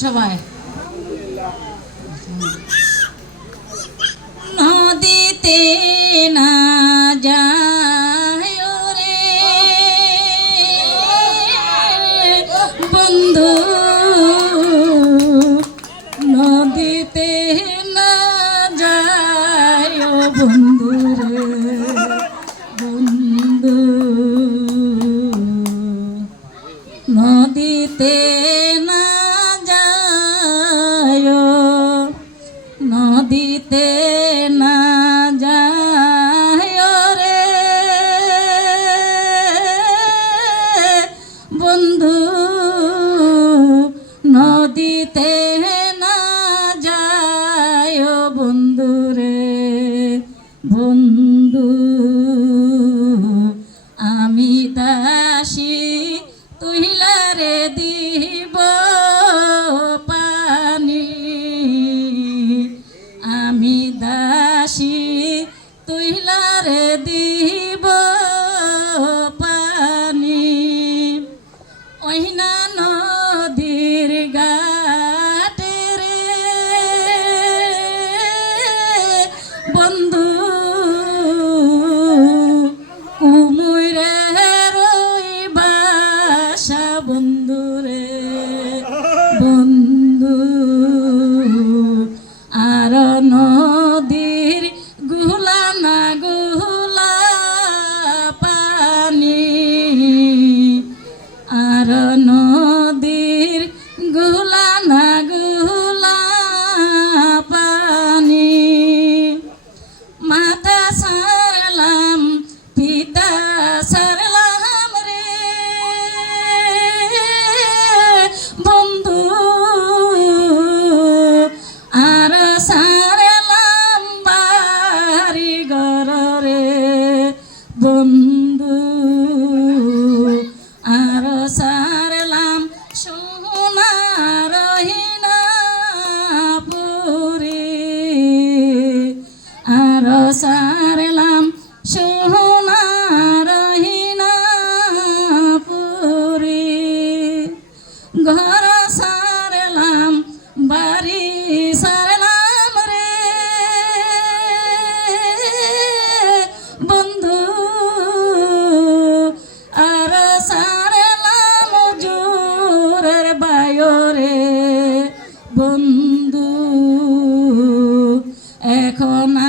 সবাই নদীতে না যায় রে বন্ধু নদীতে না যায় বন্ধু রে। বন্ধু নদীতে upon সারলাম সোনার পুরি ঘর সারলাম বাড়ি সারলাম রে। বন্ধু, আর সারলাম জোরের বায়রে। বন্ধু, এখন